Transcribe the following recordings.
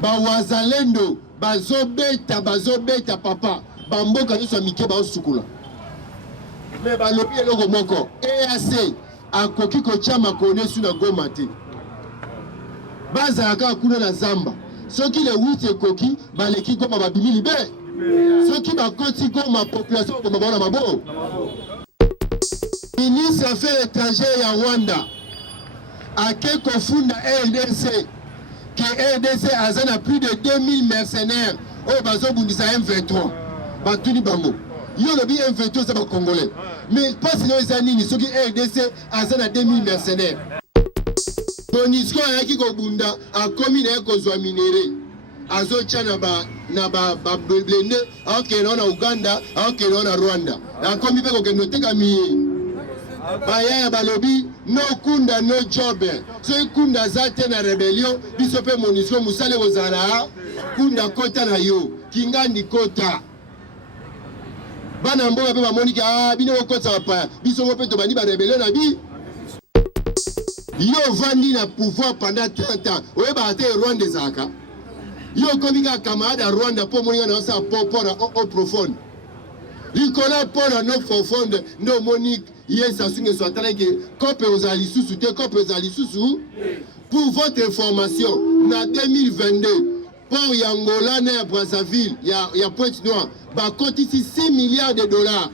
ba wazalendo bazobeta papa bamboka nyonso mike baosukula me balobi eloko moko EAC akoki kotia makoni esu na Goma te bazalaka kuna na zamba soki le 8 ekoki baleki Goma babimi libere soki bakoti Goma population bomabona mabo. Ministre affaires étrangères ya Rwanda ake kofunda RDC que RDC a plus de 2000 mercenaires au bazo bundisa M23 batuni bango yo lobi M23 c'est pas congolais mais pas si les anini ceux qui RDC a 2000 mercenaires Monisco ayaki ko bunda a komi na ko zwa minere azo chana ba blende ok na Uganda ok na Rwanda a komi pe ko kenoteka mi Baya balobi no kunda no job so kunda zate na rebellion biso pe Monisco musale ozala kunda kota na yo kingandi kota bana mboka pe bamonika bino kota pa biso mo pe to bani ba rebellion na bi yo vandi na pouvoir pendant 30 ans oye ba te Rwanda zaka yo komika camarade à Rwanda po moninga na sa popora au profonde likola pona no profonde no monique. Yes, ça signe soit que pour votre information, en 2022, pour Yangola et Brazzaville, il y a Pointe-Noire, bah compte ici 6 milliards de dollars.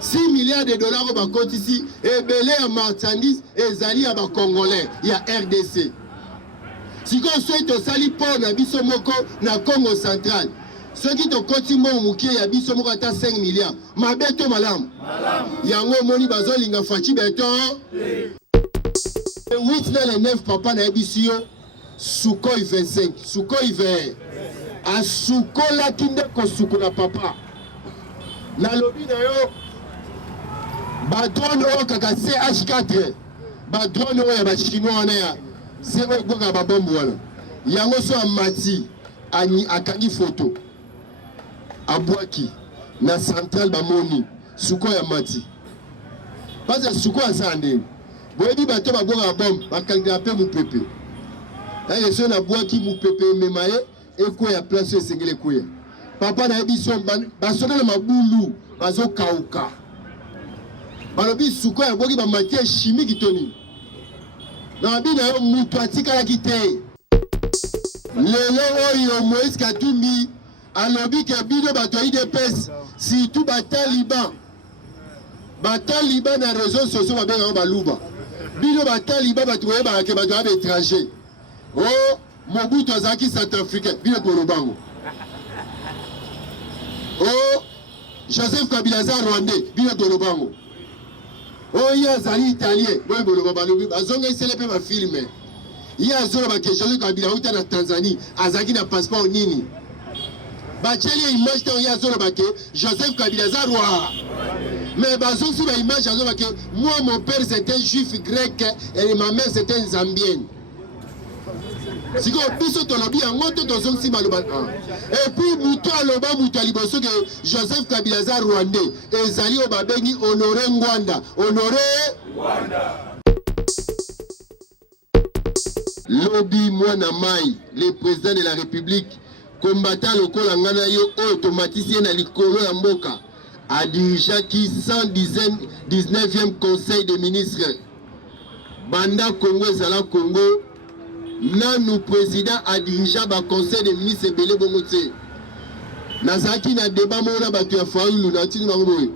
6 milliards de dollars au compte ici, et belé à marchandises, et Zali à Congolais, il y a RDC. Si on souhaite au Sali pour Nabiso Moko, na Congo central. Ceux qui ont continué à mourir, il y a 5 milliards. Ma bête malam. Yango moni bazo linga fachi beto. 8 na le 9 papa na ebisio. Suko 25. Suko 20. A suko la kinde ko suko na papa. Na lobi na yo. Ba drone o kaka CH4. Ba drone o ya ba chinois na ya. C'est o boka ba bombe wana. Yango so amati ani akangi photo. Abwaki na central bamoni suko ya mati parce que suko asande boyebi bato baboka bombe bakanga pe mupepe aye so na bwaki mupepe memaye eko ya place esengele kuya papa na ebiso basoka na mabulu bazo kauka balobi suko ya boki ba matière chimique toni na bina yo mutu atikala kite lelo oyo Moïse Katumbi alobi ke bino bato IDPS si tout Taliban na réseaux sociaux babenga baluba bino Taliban bato yeba ke bato ba étranger oh Mobutu azaki centrafricain bino to lobango oh Joseph Kabila za rwandais bino to lobango oh yazali italien boy bolo balobi bazonga isele pe ba filme ya zolo ba ke Joseph Kabila uta na Tanzanie azaki na passeport nini Bacheli image ta ya zolo bake Joseph Kabila za roi. Mais bazon sur l'image à zolo bake moi mon père c'était juif grec et ma mère c'était zambienne. Si ko biso to lobi en moto to zong si maloba. Et puis muto aloba muto liboso que Joseph Kabila za rwandais et zali o babengi honoré Ngwanda. Honoré Rwanda. Lobby Mwana Mai, le président de la République combattant le Kolangana yo automatisé na likolo ya mboka a dirigé qui 119e conseil des ministres banda Congo ezala Congo nanu président a dirigé ba conseil des ministres belé bongote nazaki na débat mona batu ya faulu na tini bangoboy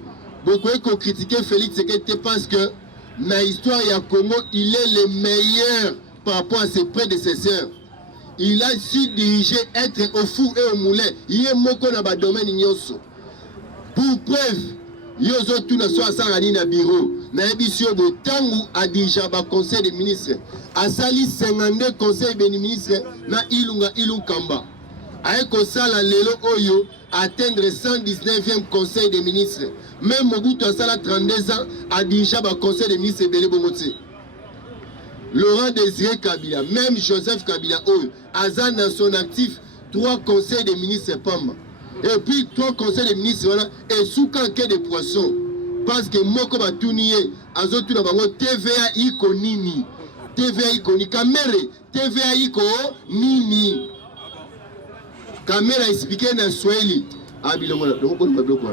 beaucoup eko critiquer Félix Tshisekedi parce que na histoire ya Congo il est le meilleur par rapport à ses prédécesseurs. Il a su diriger, être au four et au moulin. Il est moko na ba domaine nyoso. Pour preuve, yozo tout na so asangani na bureau. Na ebisio bo tangu a dirigé ba conseil des ministres. Asali 52 conseil des ministres na ilunga kamba. Aeko sala lelo oyo atteindre 119e conseil des ministres. Même Mobutu asala 32 ans a dirigé ba conseil des ministres belé bongote. Laurent Désiré Kabila, même Joseph Kabila, Azan dans son actif, 3 conseils des ministres Pamba. Et puis 3 conseils des ministres, voilà, et sous canquet de poissons. Parce que Moko Batounie, Azotou Nabango, TVA Ikonini. TVA iko ni kamere, TVA iko nini? Kamera expliqué na Swahili. Ah bilongo na donc on va bloquer.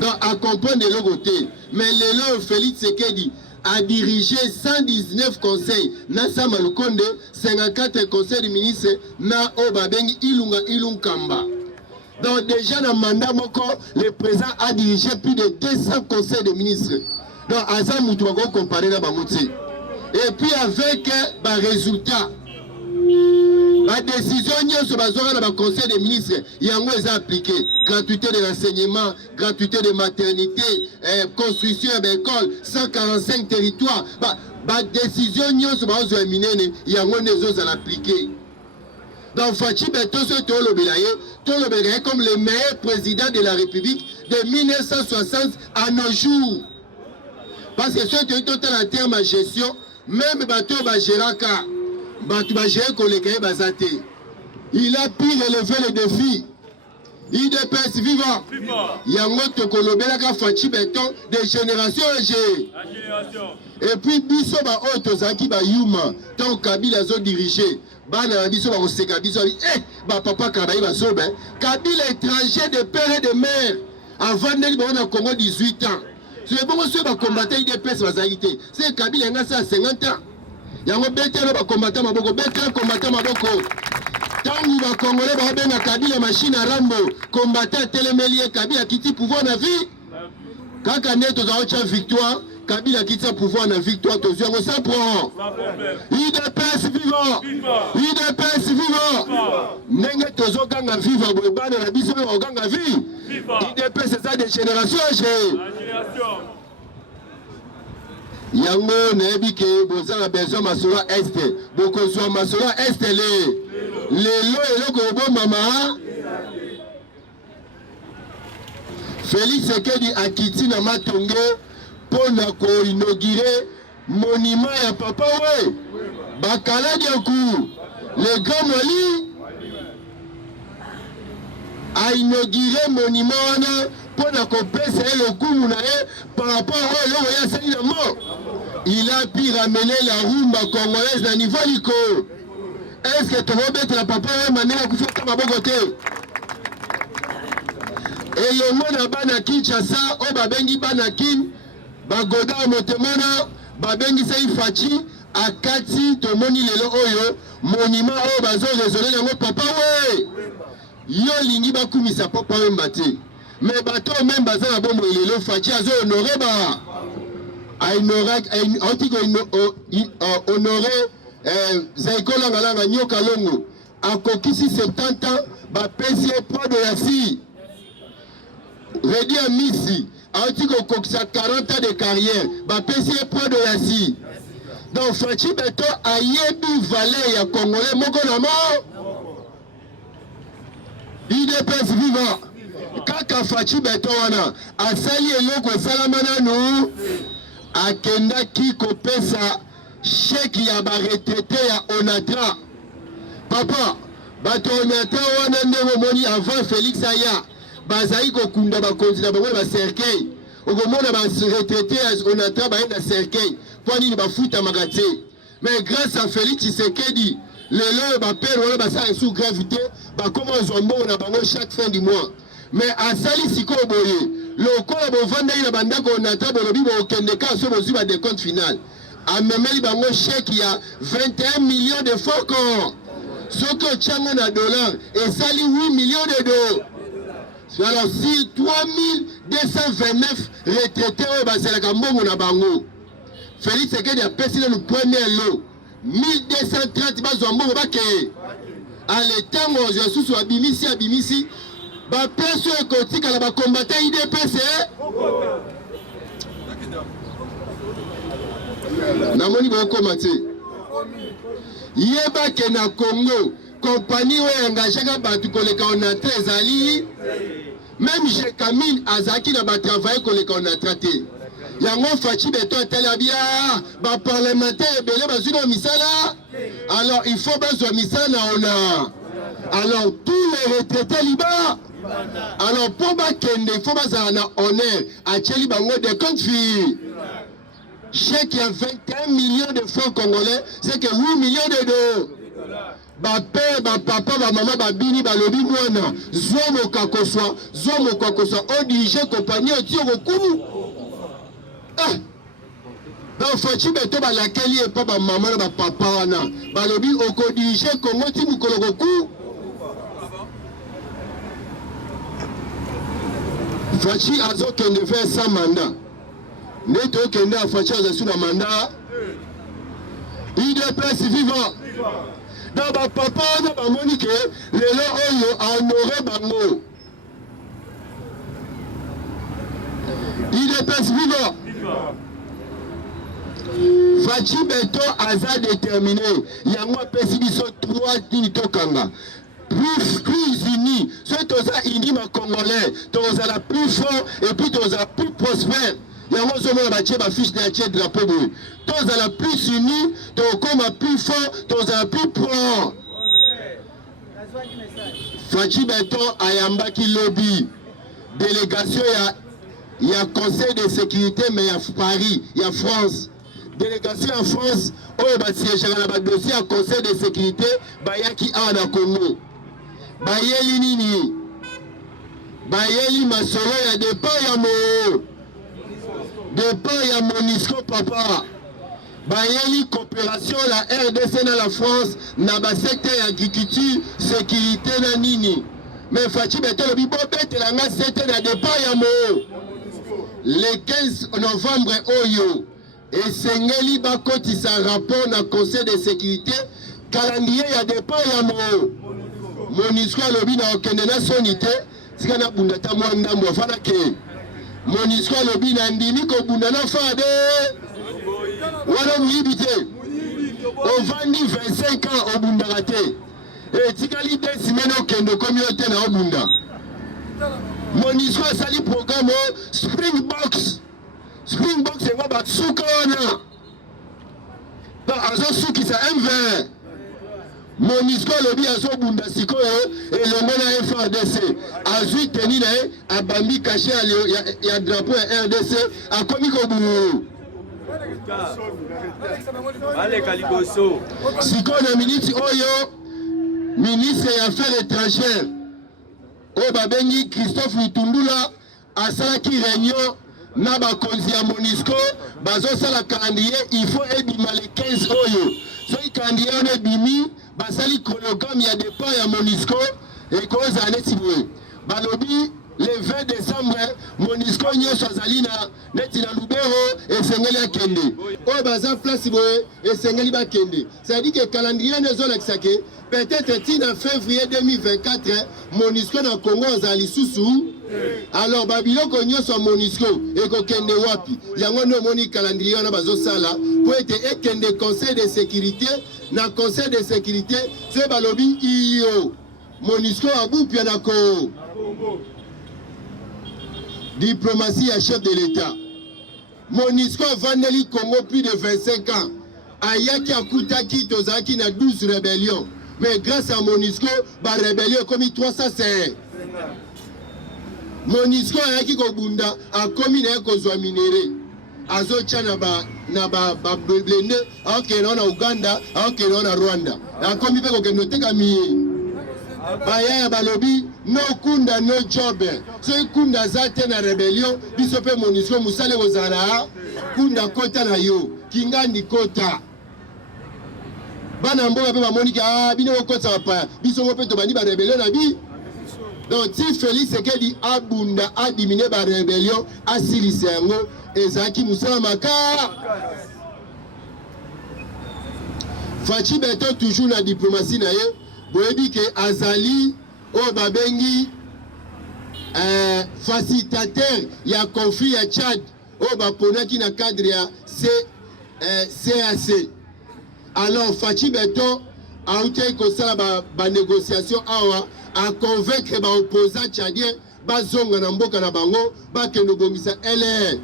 Donc à comprendre le côté, mais le Félix Tshisekedi a dirigé 119 conseils, na Samalukonde 54 conseils de ministres na Obabengi Ilunkamba. Donc déjà dans le mandat moko, le président a dirigé plus de 200 conseils de ministres. Donc Azam Moutouago comparé na Bamouti. Et puis avec bah résultat, la décision sur le conseil des ministres, il y a appliqué gratuité de l'enseignement, gratuité de maternité, construction d'école, 145 territoires. La décision sur le ministre, il y a appliqué. Donc Fachi Beto se Tolobelaye comme le meilleur président de la République de 1960 à nos jours. Parce que ce qui est total en termes de gestion, même Bato Bajeraka. Il a pu relever le défi. IDPS vivant. Yango Tokolobelaka Fachi Beton de génération en génération. Et puis Biso ba Otozaki ba Yuma. Tant Kabila zo dirigé. Bana Biso ba Oseka Biso. Ba papa Kabaï ba Sobe. Kabila étranger de père et de mère. Avant de Congo 18 ans. C'est bon monsieur ba combattre IDPS bazalité. C'est Kabila ngasa 50 ans. Yango betelo ba combattant maboko, betelo combattant maboko. Tangu ba Congolais ba benga Kabila machine à Rambo, combattant télémélier Kabila kiti pouvoir na vie. Kaka neto za ocha victoire, Kabila kiti pouvoir na victoire to ziongo ça prend. IDPS vivant. IDPS vivant. Nenge tozo ganga vivant bo bana na biso ba ganga vie. IDPS c'est ça de génération en génération. Yango nebike bozala besoin masura est boko so masura est le eloko bo mama Félix Tshisekedi akiti na matonge pona ko inaugurer monument ya papa we bakaladi yaku le grand Moli a inauguré monument wana pona ko pesa le kumu na par rapport au eloko ya sali na mort. Il a pu ramener la rumba congolaise à niveau lico. Est-ce que tu vas mettre la papa et manière à faire ma bogoté? Et le monde a banaki chassa, o babengi banakin, bagoda motemona, babengi sei fachi, akati tomoni lelo oyo, monument o bazo désolé le papa ouais. Yo lingi bakumisa papa we mbate. Mais bato même bazana bombo lelo fachi azo honoré ba. Honoré Zaikola Ngalanga Nyoka Longo a kokisi 70 ans ba pesi poids de yasi Redi a Missi a kokisa 40 ans de carrière ba pesi poids de yasi. Donc Fachi Beto a yebi valet ya Congolais moko na mo IDPS vivant kaka Fachi Beto wana asali eloko salamana no akenda ki kopesa chèque ya ba retraité ya Onatra. Papa, bato Onatra wana ndenge moni avant Félix Aya bazai kokunda bakonzi na bango ba cercueil. Okomona ba retraité ya Onatra ba na cercueil. Pour nini bafuta magate. Mais grâce à Félix Tshisekedi, lelo ba père wala ba sa sous gravité, ba comment zombo na bango chaque fin du mois. Mais asali siko boye. Le corps de vendre il a bandako on a tabolobi bo kendeka so bozu ba décompte final. A memeli bango chèque il y a 21 millions de francs. Ce que tchango na dollars et sali 8 millions de dollars. Alors si 3229 retraités au basela kambongo na bango. Félix Tshisekedi a passé le premier lot. 1230 bazombo bake. À l'état où je suis sur abimisi ba peso ekotika la ba combattant IDPS na moni ba komate yeba ke na Congo compagnie we engagé ka batu koleka onatra ezali même chez Camille Azaki na ba travailler koleka onatra te yango Fachi Beto tela bia ba parlementaire belé bazuna misala alors il faut bazwa misala ona alors tous les retraités liba. Alors pour Bakende, il faut que ça honneur à Tcheli Bango de compte fille. chèque il y a 21 millions de francs congolais, c'est que 8 millions de dollars. Ba père, ba papa, ba maman, ba bini, ba lobi mwana, zomo kakoswa, on dirige compagnie au tir au coup. Ah! Donc Fachi beto ba laquelle est pas ba maman, ba papa wana, ba lobi oko dirige Congo ti mukolo coup. Fachi azo kende faire sans mandat. Neto kende a Fachi azo sous la mandat. IDPS vivant. Dans ma papa, dans ma monique, les gens ont honoré Bango. IDPS vivant. Fachi Beto Aza déterminé. Il y a moi Pessibiso 3 Tinitokanga. Plus unis. Ceux qui ont unis ma Congolais, tu as la plus fort et puis tu as la plus prospère. Il y a moi ma fiche de drapeau. Tu as la plus unie, tu as comme la plus fort, tu as la plus pro. Fachi Beto Ayambaki Lobby. Délégation, il y a Conseil de sécurité, mais il y a Paris, il y a France. Délégation en France, il y a un dossier à Conseil de sécurité, Bayaki Awana Congo. Bayeli Nini. Bayeli Masolo, il y a des pas, il y a mon. Des pas, il y a Monisco, papa. Bayeli coopération, la RDC dans la France, dans le secteur agriculture, sécurité, na Nini. Mais Fachi Beto, le bibobet, la nga, c'était dans des pas, il y a mon. Le 15 novembre, Oyo. Et Sengeli Bakoti, sa rapport dans le Conseil de sécurité, calendrier, il y a des pas, il y a mon. Monisco, le bina, okendena sonité, c'est qu'on a bundata mwanda mwafana ke. Monisco, le bina, ndini, ko bundana fade. Wana mouibite. On vandi 25 ans au bundarate. Et tikali de semaines au kendo communauté na au bunda. Monisco a sali programme Springbox. Springbox c'est quoi bat soukona. Bah azo souki sa M20. Monisco lobi azo bunda sikoyo et le mona FRDC. Azui teni na a bambi caché ya drapeau RDC a komi ko bu. Sikoyo na ministre oyo ministre des Affaires étrangères. O babengi Christophe Lutundula asalaki réunion na bakonzi ya Monisco bazo sala calendrier il faut ebima le 15 oyo. So calendrier on ebimi basali chronogramme ya départ ya Monisco et cause aneti boye. Balobi le 20 décembre Monisco nyoso azali na neti na Lubero et sengeli akende. O baza place boye et sengeli bakende. Ça dit que calendrier ne zolakisake peut-être en février 2024 Monisco na Congo azali susu. Alors Babiloko nyoso Monisco et kokende wapi. Yango no moni calendrier na bazo sala pour être ekende conseil de sécurité na conseil de sécurité c'est balobi iyo Monisco abu pia na ko diplomatie à chef de l'État. Monisco vandeli Congo plus de 25 ans. Ayaki akutaki tozaki na 12 rébellions. Mais grâce à Monisco, ba rébellion comme 300 c'est. Monisco ayaki kobunda a komi na kozwa minéré. Azo chana ba blende, aoke na Uganda, aoke na Rwanda. A komi pe kokendo teka mi. Baya balobi no kunda no job. So kunda zate na rébellion, biso pe Monisco musale ozala kunda kota na yo, kingandi kota. Bana mboka pe ba monika bino kota pa. Biso mo pe to bani ba rébellion na bi. Donc si Félix Sekedi abunda a diminué la rébellion à Silisengo et Zaki Moussa Maka. Fachi Beto toujours la diplomatie naye. Boebi ke Azali o babengi facilitateur ya conflit ya Tchad o baponaki na cadre ya CAC. Alors Fachi Beto a outé ko sala ba négociation awa à convaincre les opposants tchadiens bazonga na mboka na bango bakendo bongisa LR.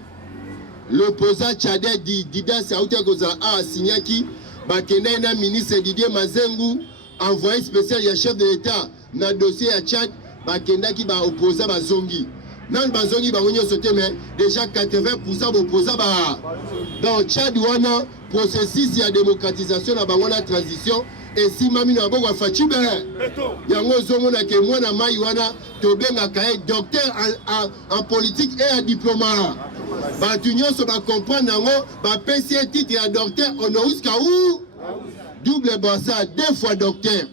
L'opposant tchadien Didas Aouté Kozala a signaki bakende na ministre Didier Mazengu envoyé spécial ya chef de l'État na dossier ya Tchad bakendaki ba opposant bazongi nan bazongi bangonyo sauté mais déjà 80% d'opposants ba dans Tchad wana processus ya démocratisation na bango na transition et si mami na bongo fachi be yango zomona ke mwana mai wana to benga kae docteur en politique et en diplomate ba tunyoso ba comprendre nango ba pesi titre ya docteur honoris causa double basa 2 fois docteur.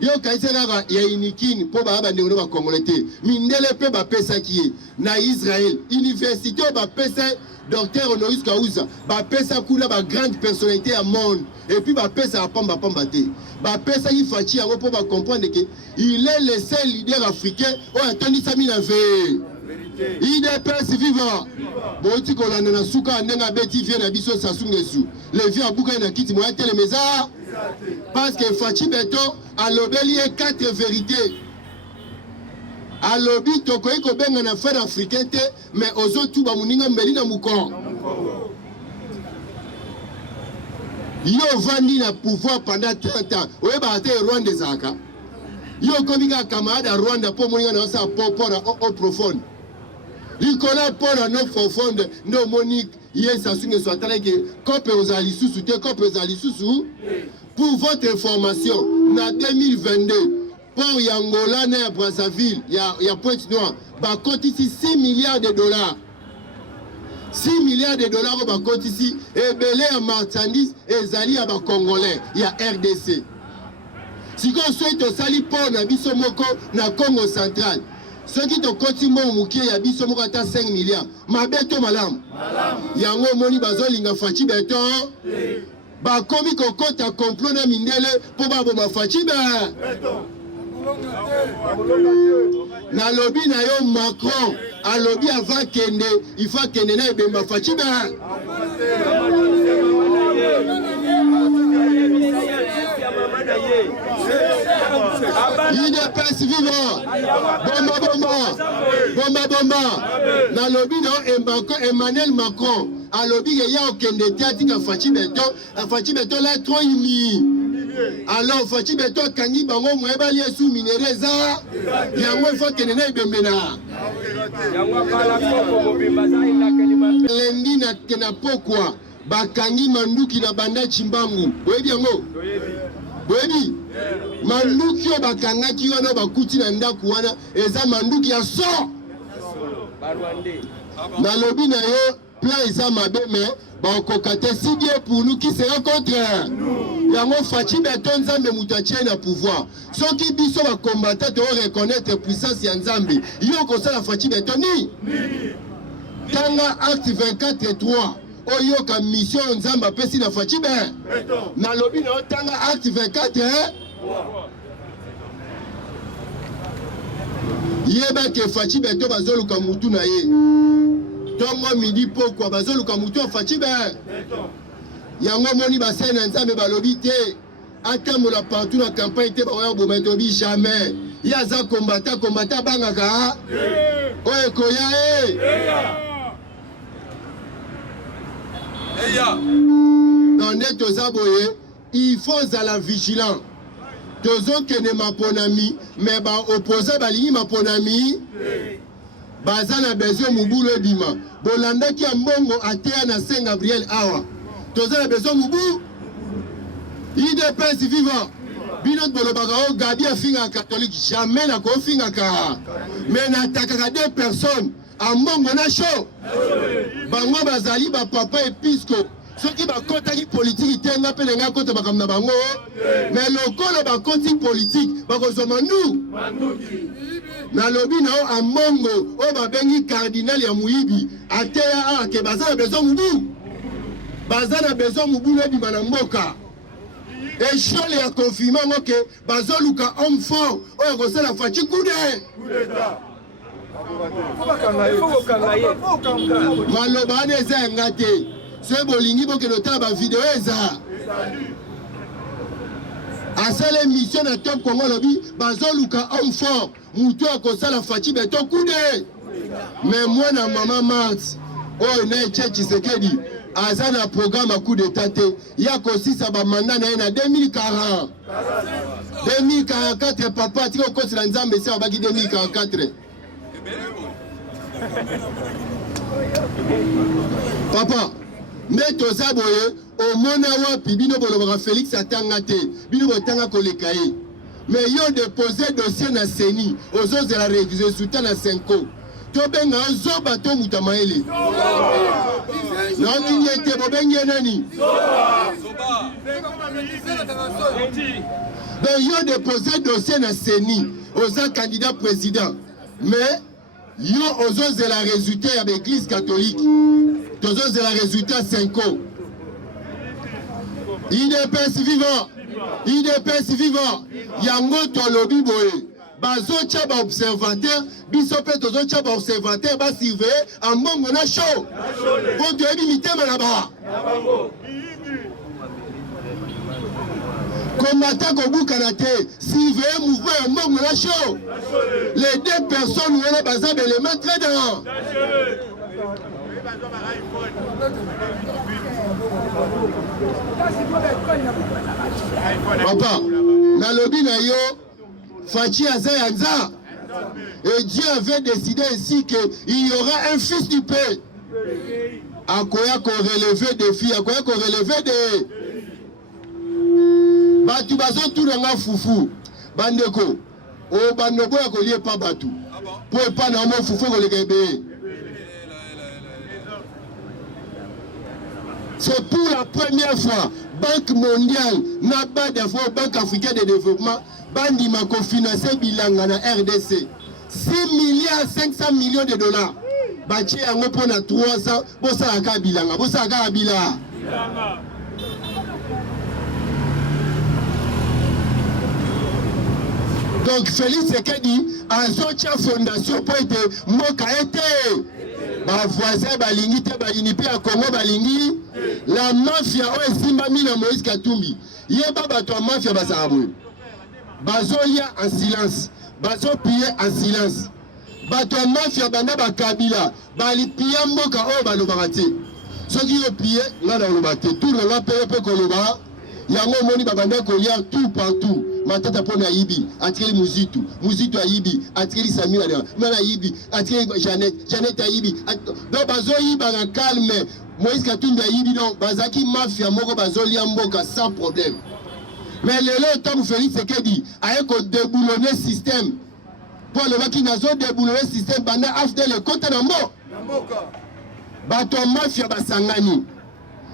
Yo kaisera ya inikini po ba ba ndeko ba congolais te mindele pe ba pesa ki na Israël université ba pesa docteur honoris causa ba pesa kula ba grande personnalité à monde et puis ba pesa pamba te ba pesa yi fachi yango po ba comprendre que il est le seul leader africain o attendi sa mina ve IDPS vivant boti kolanda na suka ndenga beti vie na biso sasungesu le vie abuka na kiti mo atele meza parce que Fachi Beto a lobeli 4 vérités. A lobi tokoyi ko benga na frère africain te mais ozo tuba muninga mbeli na muko. Yo vandi na pouvoir pendant 30 ans. Oye ba ate Rwanda zaka. Yo komika camarade à Rwanda po muninga na sa popora au profond. Likola pona no profonde no monique yesa sunge so ataleke kope ozali susu te kope ozali susu. Pour votre information, en 2022, pour Yangola et Brazzaville, il y a Pointe-Noire, bah compte ici 6 milliards de dollars. 6 milliards de dollars au bas compte ici, et belé à marchandises, et zali à bas congolais, il y a RDC. Si on souhaite au sali pour Nabiso Moko, na Congo central, ceux qui te continuent au Mouké, il y a Biso Moko à 5 milliards. Ma bête malam. Yango Moni Bazolinga Fachi Beto. Ba komi kokota complot na mindele po ba bo mafachi ba na lobby na yo Macron a lobby avant kende il faut kende na be mafachi ba IDPS vivant bomba na lobby na Emmanuel Macron a lobby ya okende tati ka Fachi Beto la trop imi alors Fachi Beto kangi bango moeba li sous minéreza yango il faut kende na ibembena lendi na kena pokwa bakangi manduki na banda chimbangu oyebi yango oyebi manduki o bakangaki wana bakuti na ndaku wana eza manduki ya so na lobby na yo plan eza mabe mais bakokate si bien pour nous qui sera contre yango Fachi Beto nzambe mutu atie na pouvoir soki biso ba combattant to reconnaître puissance ya nzambe yo kosala Fachi Beto ni tanga acte 24:3 oyo ka mission nzambe apesi na Fachi Beto na lobby na tanga acte 24 yeba ke Fachi Beto bazoluka mutu na ye tongo midi pokwa bazoluka mutu Fachi Beto yango moni basena nzambe balobi te atamola partout na campagne te baoya bometobi jamais yaza combattant bangaka oye koya dans net zaboye il faut à la vigilance tozo kene maponami mais ba opposé balingi maponami bazana besoin mubulu ebima bolandaki ya mbongo atea na Saint Gabriel awa tozo besoin mubu IDPS vivant bino bolobaka o gabi afinga catholique jamais na ko finga ka mais na takaka 2 personnes a mbongo na show bango bazali ba papa episcope soki bakotaki politique tenga pe nga kota bakamna bango mais lokolo bakoti politique bakozwa manduki na lobi na o amongo o babengi cardinal ya muibi ateya ke bazana besoin mubu lebi bana mboka et chole ya confirmer ngoke bazoluka homme fort o kosala Fachi kude maloba ane eza yanga te soki bolingi bokende tala bavideo eza asala émission na Top Congo lobi bazoluka homme fort mutu akosala Fachi Beto kude mais mwana mama Mars oyo na eche Tshisekedi aza na programme coup d'état te ya kosisa ba mandat na ye na 2040 2044 papa tiko kosila nzambe se abaki 2044 Papa, mais toza boye au mona wapi bino bolobaka Félix atanga te bino botanga koleka ye mais yo déposé dossier na CENI aux de la résultat na 5 ans to benga zoba to mutamaele non il était bobengi nani ben yo déposé dossier na CENI aux candidat président mais yo aux de la résultat avec l'église catholique aux de la résultat 5 ans IDPS vivant IDPS vivant yango to lobi boye bazo tchaba observateur biso pe tozo tchaba observateur ba surveiller en mbongo na show pour de ebi mitema na ba combattant ko bukana te surveiller mouvement en mbongo na show les deux personnes wana baza élément très dedans papa na lobi na yo Fachi Azayanza et Dieu avait décidé ici qu'il y aura un fils du père à quoi qu'on relever des filles à quoi qu'on relever des batu bazo tout dans la foufou bandeko o bandobo ya kolie pas batu pour pas na mo foufou ko le gebe. C'est pour la première fois, Banque mondiale, n'a des fois, Banque africaine de développement, Bandi m'a cofinancé Bilanga na RDC. 6 milliards 500 millions de dollars. Baché a repris à 300, Bossa Aka Bilanga, Bossa Aka Bilanga. Donc Félix Sekedi a sorti la fondation pour être Mokaete. Ma voisin balingi te balinipi à Congo balingi la mafia o esimba mina Moïse Katumbi yeba bato mafia basarabwe bazo ya en silence bazo piller en silence bato mafia banda bakabila bali piller mboka o balobaka te soki yo piller ngana loba te tout le monde peut koloba yango moni babanda ko ya tout partout matata pona yibi atikeli muzitu ayibi atikeli Samira mala yibi atikeli Janet ayibi donc bazo yiba na calme Moïse Katumbi ayibi donc bazaki mafia moko bazolia mboka sans problème mais lelo Tom Félix Sekedi aye ko déboulonner système pour le baki nazo déboulonner système banda after le côté na mboka bato mafia basangani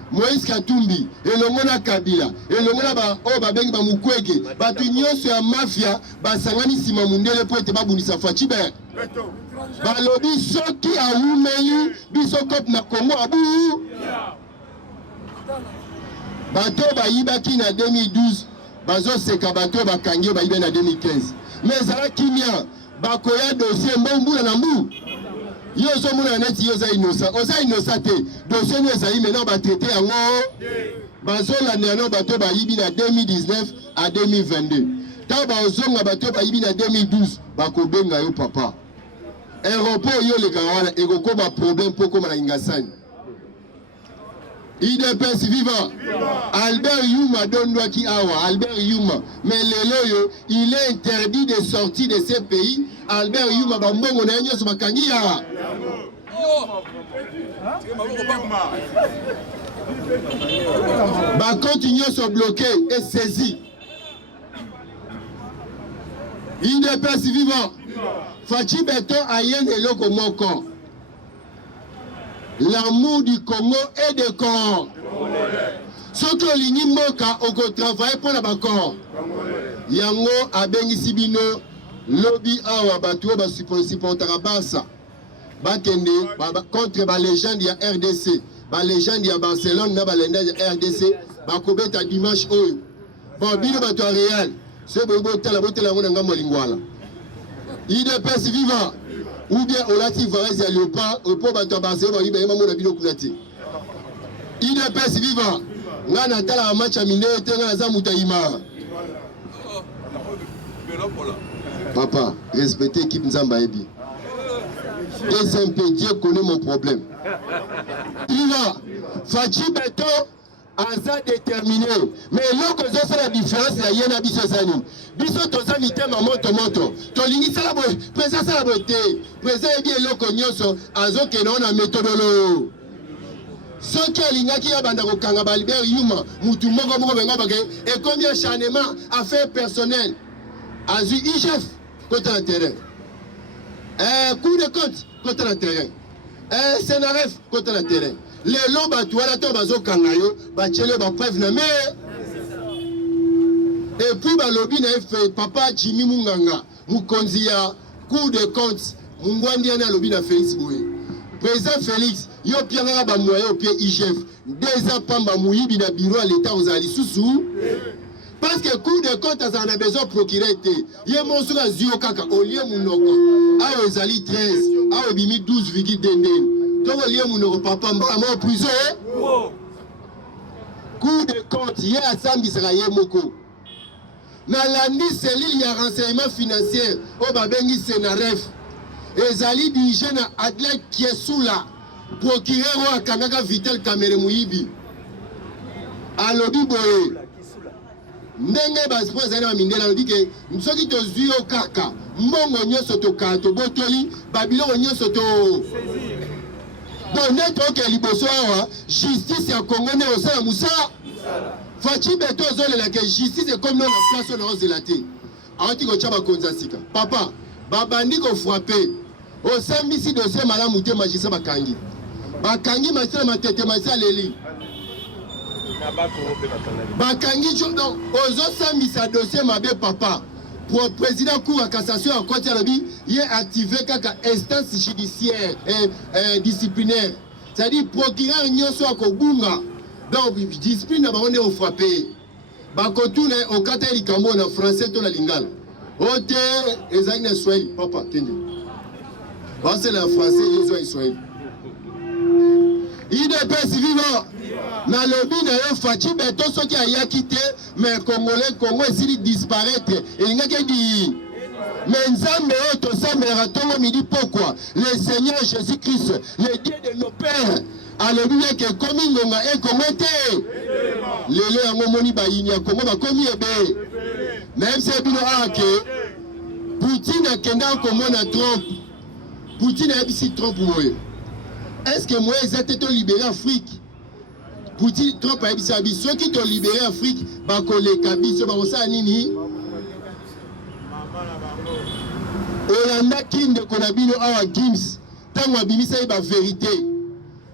Moïse Katumbi, elongona Kabila, elongona ba o babengi ba mukwege, batu nyonso ya mafia basangani sima mundele po ete babunisa Fachi be. Balobi soki awumeli biso kop na Congo abu. Bato bayibaki na 2012, bazo seka bato bakangi bayibe na 2015. Mais zala kimia, bakoya dossier mbula na mbu. Yo so mona neti yo za innocent oza innocent te dossier ni ezali maintenant ba traiter yango bazola ndano bato ba yibi na 2019 à 2022 ta ba ozonga bato ba yibi na 2012 bakobenga yo papa aéroport yo le kawana ekoko ba problème poko na Ingasani IDPS vivant Albert Yuma donne qui awa Albert Yuma mais lelo il est interdit de sortir de ces pays Albert Yuma bambongo na nyoso bakangi ya ba continue à bloquer et saisi IDPS vivant Fachi Beto ayen eloko moko l'amour du Congo et de corps. Ce que l'ini moka oko travaille pour la corps. Yango abengi sibino lobby awa batuo ba supportera basa. Bakende contre ba légende ya RDC, ba légende ya Barcelone na ba légende ya RDC, ba kobeta dimanche oyo. Bon bino bato Real, c'est bobo tala botela ngona ngamo lingwala. IDPS vivant. Ou bien Olati Varese à Léopard, au pauvre Barcelone, il y a un bino kulati. IDPS vivant. Ngana tala match à Miné, tenga za mutaima. Papa, respectez l'équipe Nzamba Ebi. SMP, Dieu connaît mon problème. Vivant. Fachi Beto, Asa déterminé. Mais là, que ça, c'est la différence, il y a un abysse. biso toza mitema moto tolingi sala boye président sala boye te président yebi eloko nyonso azokende wana metodolo soki alingaki abanda kokanga Albert Yuma mutu moko benga bake ekomi acharnement affaire personnelle azui IGF côté le terrain coup de compte côté le terrain Senaref côté le terrain les lobes tu ala to bazokanga yo bachele ba preuve na mais et puis balobi na fait papa Jimmy Munganga mukonzi ya coup de compte mungwandi na lobi na Félix Boye président Félix yo pianga ba moyo pied IGF déjà pamba muyibi na bureau à l'état aux ali susu parce que coup de compte ça en a besoin procurer te ye monsuka zio kaka olie munoko a ezali 13 a bimi 12,2 donc olie munoko papa mbama prison coup de compte ye asambi sera ye moko na landi cellule ya renseignement financier o babengi Senaref ezali dirigé na Adler Kiesula procureur wa kangaka Vital Kamere Muyibi alobi boye ndenge baspo ezali na mindela alobi ke soki tozwi yo kaka mbongo nyonso tokala tobotoli babiloko nyonso to bon nde toke liboso awa justice ya Congo nde osala musala Fachi beto ozolela ke justice ekomi na place oyo na ozela te awoti kotya bakonzi ya sika papa babandi kofrape osambisi dossier malamu te magistrat bakangi masina matete masi aleli bakangi donc ozosambisa dossier mabe papa pour président cour à cassation à côté alobi ye activé kaka instance judiciaire disciplinaire c'est-à-dire procureur nyonso akobunga donc discipline na bango nde ofrape bakotuna okata likambo na français to na lingala ote ezali na swahili papa kende basela français yezo swahili IDPS vivant na lobi na yo Fachi beto soki ayaki te mais congolais Congo esili disparaître elingaki di mais nzambe oyo tosambelaka ntongo midi pourquoi le Seigneur Jésus-Christ le Dieu de nos pères alobi yeke ekomi ngonga ekongo te lelo yango moni bayini ya Congo bakomi ebe même se bino ake Poutine akendaka komona Trump Poutine ayebisi Trump boye est-ce que moi eza te libérer Afrique Poutine Trump ayebisi abi soki to libérer Afrique bakoleka biso bakosala nini olanda kinde kona bino awa Gims ntango abimisa ye bavérité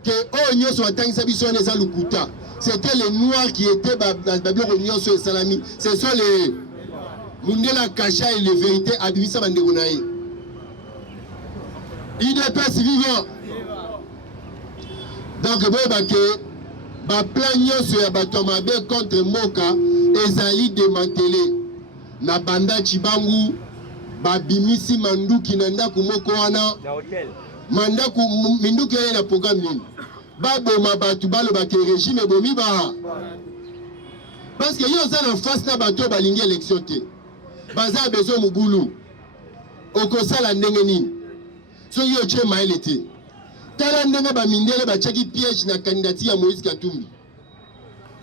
que oyo nyonso batangisa biso wana eza lukuta c'était les noirs qui étaient babiloko nyonso esalami ce sont les mundela kasha et les vérités abimisa bandeko na ye IDPS vivant donc boyeba ke baplan nyonso ya bato mabe contre mboka ezali démantelé na banda Chibangu babimisi manduki na ndako moko wana mandaku minduki ya na programme nini baboma bato baloba ke régime ebomi ba parce que yo za na face na bato balingi élection te baza besoin mubulu okosala ndenge nini so yo che maele te tala ndenge bamindele bachaki piège na candidature ya Moïse Katumbi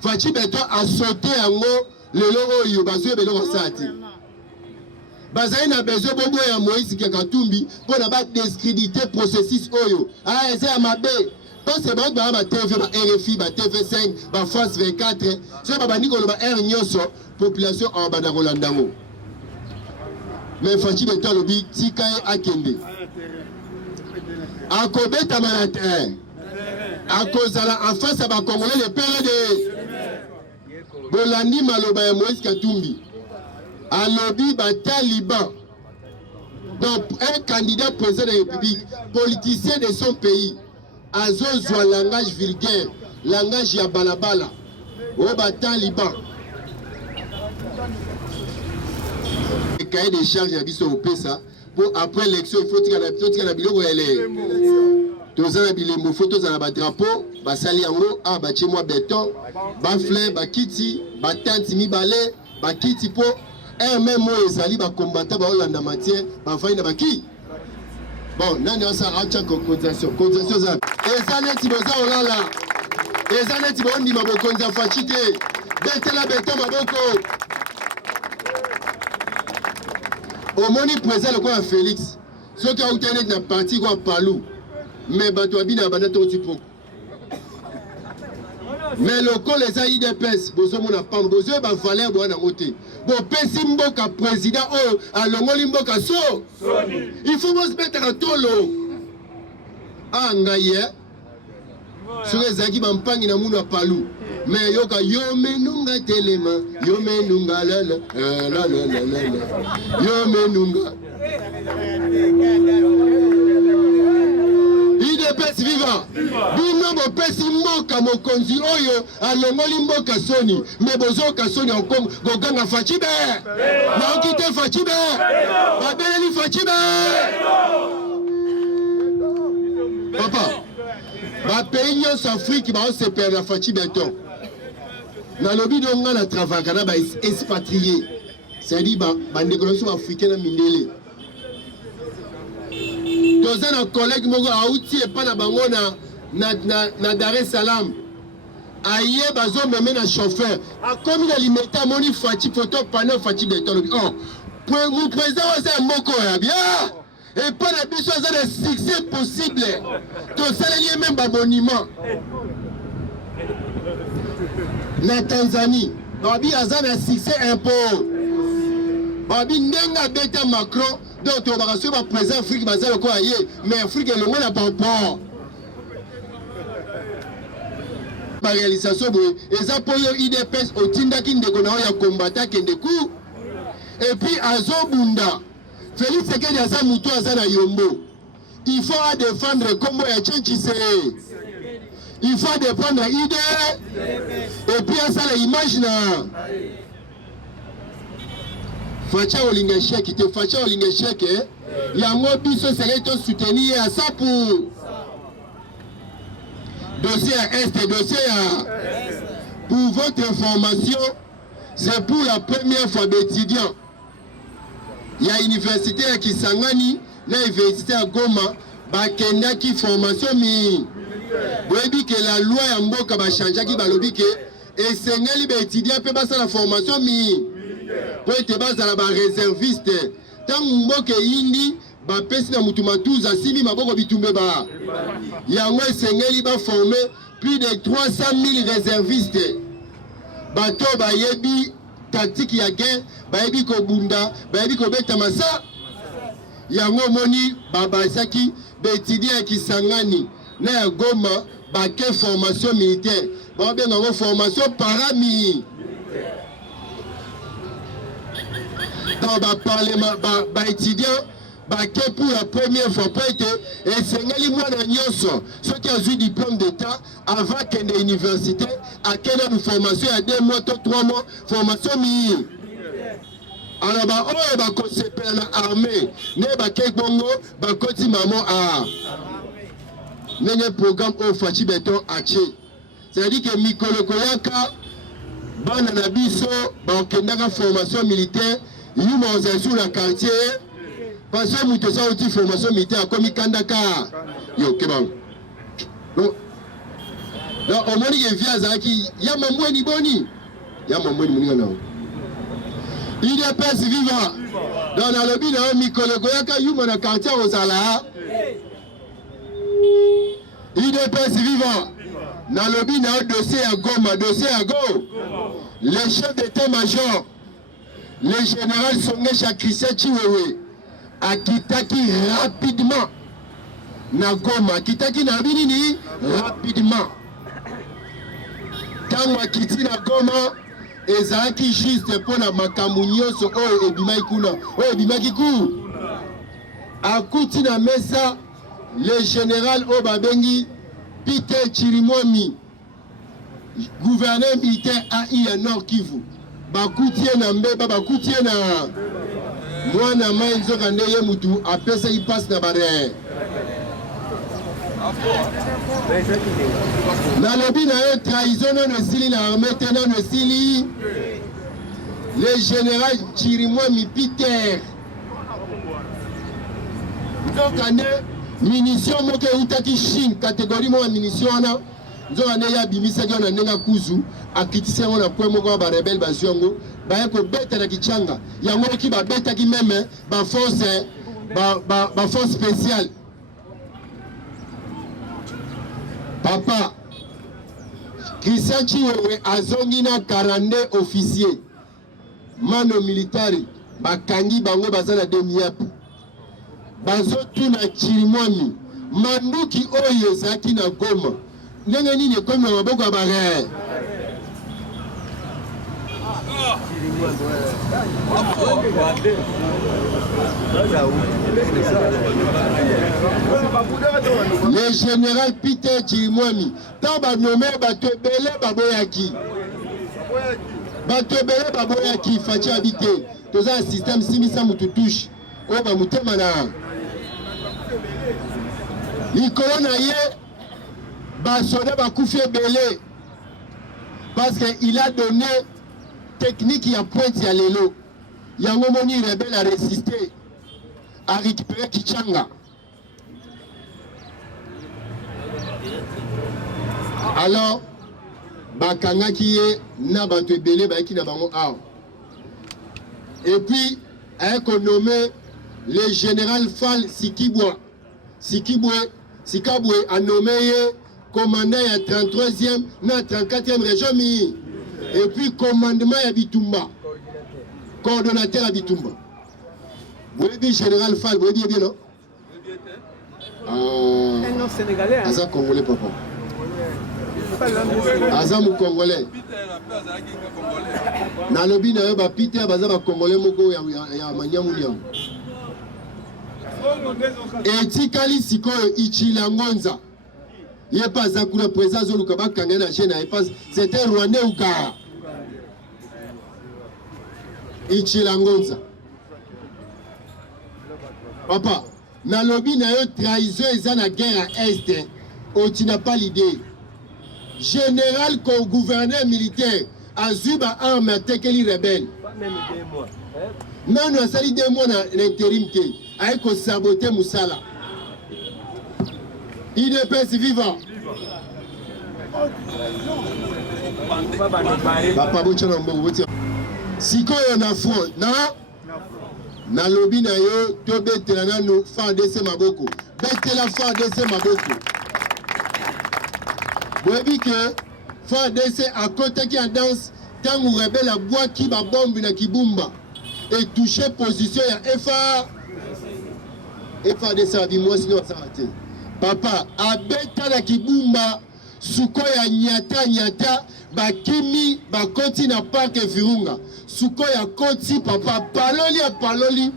Fachi beto a sauté yango lelo oyo bazo beloko sala te bazali na besoin bongo ya Moïse Katumbi mpona badescréditer processus oyo eza ya mabe parce bango baa ba TV ba RFI ba TV5 ba France 24 so babandi koloba r nyonso population abanda kolandango mais Fachi beto alobi tika ye akende akobeta malate akozala en face à bakongolais le PRD bolandi maloba ya Moïse Katumbi alobi ba taliban donc un candidat président de la République politicien de son pays azozwa langage vulgaire langage ya balabala o ba taliban et cahier des charges ya biso opesa pour après l'élection il faut tika na biloko ele tozana bilembo faut tozana ba drapeau basali yango a batie moi béton ba fleur ba kiti ba tente mibale ba kiti po même moi ezali ba combattant ba Hollande matière ba faina ba ki bon nani asa acha cotisation za ezane ti boza olala ezane ti bondi maboko nza Fachi te betela béton maboko Au moni président le quoi Félix. Ceux qui ont été dans parti quoi Palou. Mais bato abina abana ton tipo. Mais le col les IDPS, bozo mona pam bozo ba valeur bo na côté. Bo pesi mboka président oh a longoli mboka so. Il faut se mettre à tolo. Ah ngaye. Sur les zaki bampangi na muna Palou. Mais yoka yo menunga telema, yo menunga la la la la la la. Yo menunga. IDPS vivant. Bino bo pesi mboka mokonzi oyo alongoli mboka soni. Mais bozoka soni en Congo goganga fachibe. Na okite fachibe. Babeli fachibe. Papa. Ba pays nyonso Afrique ba se perdre la fachibe to. Na lobby de nga na travail kana ba expatrié. C'est-à-dire ba négociation africaine mindele. Toza na collègue moko auti e pa na bango na Dar es Salaam. Aye bazo meme na chauffeur. A comme il a limité moni fachi photo panneau fachi beton. Oh, pour mon président c'est moko ya bien. Et pas la biso ça de succès possible. To salarié même abonnement. Na Tanzanie, babi azana succès impôt. Babi ndenga beta Macron donc on va recevoir président Afrique bazalo ko aye mais Afrique le monde n'a pas peur. Par réalisation et ça pour IDPS au tindaki ndeko na ya combattant kendeku et puis azobunda Félix Sekedi aza mutu azana yombo. Il faut défendre comme ya Tchétchissé. Il faut défendre idée et puis ça la image na Facha olinga chèque te facha olinga chèque yango biso c'est to soutenir à ça pour dossier à est dossier à pour votre information c'est pour la première fois d'étudiants. Il y a une université à Kisangani, l'université à Goma, bakenda qui formation mi. Boyebi que la loi ya mboka ba changer ki balobi que et sengeli ba étudiant pe basa la formation mi. Pour être bazala ba réserviste. Tant mboka yindi ba pesi na mutu matuza simi maboko bitumbe ba. Yango sengeli ba former plus de 300 000 réservistes. Bato ba yebi tactique ya guerre, bayebi ko bunda, bayebi ko beta masa. Yango moni babasaki ba étudiant Kisangani na ya Goma ba ke formation militaire. Ba benga ngo formation parami. Dans le parlement, les étudiants, pour la première fois, et c'est ceux qui ont eu diplôme d'État avant qu'il y ait une université, à quelle heure une formation, à 2 mois, 3 mois, formation mille. Alors, on va armée, ne va pas bongo, va continuer à un programme au Fachi Beton Haché. C'est-à-dire que Mikolo Koyaka, Banana Biso, Bankendaka formation militaire. Il y a sur la quartier parce que nous avons une formation militaire comme Kandaka. Yo, Kebang. Donc, au moins, il y a via Zaki. Il y a mon ni boni. Il y a mon ni. Il y a pas vivant. Dans la lobby, il y a un Mikologoyaka, il y a un quartier aux Ala. Il y a pas vivant. Dans le lobby, il y a un dossier à Goma, dossier à Go. Les chefs d'état-major. Le général Songesha Christian Chiwewe a quitté rapidement Nagoma, Kitaki Nabini rapidement. Quand on a quitté Nagoma, Ezaki juste pour la Makamunyo so o Ebimaikuna, o Ebimakiku. A Koutina Mesa, le général Obabengi, Peter Chirimwami, gouverneur militaire AI à Nord Kivu. Bakutie na mbeba bakutie na mwana mainzo kandeye mutu apesa ipasse na bare na lobi na yo trahison no sili na armée tena no sili le général Chirimwami Peter donc ane munition moke utaki Chine catégorie mo munition na nzokande ya bimisaki wana ndenga kuzu akitisi yango na point moko ba rebelle baziongo baye ko beta na kichanga yango ki ba beta ki meme ba force spéciale. Papa Christian Chiwewe azongi na 42 officiers mano militari bakangi bango bazana demiapu bazo tuna Chirimwami manduki oyo ezaki na Goma ndenge nini ekomi na maboko ya bare le général Peter Chirimwami tant ba nommé bato ebele baboyaki faci habité toza un système simisa mutu touche oyo bamutema na likolo na ye basoda bakufi ebele parce qu'il a donné technique ya pointe ya lelo yango moni rebelle a résisté a récupéré Kichanga. Alors bakangaki ye na bato ebele bayaki na bango awa et puis ayekonommé le général Fall Sikabwe a nommé ye commandant ya 33e na 34e région mi et puis commandement ya Bitumba coordonnateur ya Bitumba. Vous voyez bien général Fall, vous voyez bien non? Non sénégalais. Aza congolais papa. Aza mu congolais. Na lobi na yo ba Peter baza ba congolais moko ya manyamu liam. Etikali sikoyo Ichila Ngonza. Il n'est pas à couler présent au Lukaba Kangana Chena. C'était Rwandais ou Kara. Ichila Ngonza. Papa, na lobby na yo trahison eza na guerre à Est. Oh, tu n'as pas l'idée. Général comme gouverneur militaire, Azuba arme à tekeli rebelle. Non, non, ça dit 2 mois dans l'intérim. Avec saboter Moussala. Il est pas vivant. Papa Bochana Mbogo. Si quoi on a fond, na lobby na yo to betela na no fa dese maboko. Betela fa dese maboko. Boyebi que fa dese à côté qui en danse tant ou rebelle la bois qui ba bombe na Kibumba et toucher position ya FA dese abi moi sinon ça raté. Papa abeta na Kibumba suko ya nyata bakimi bakoti na parc Virunga suko ya koti papa paloli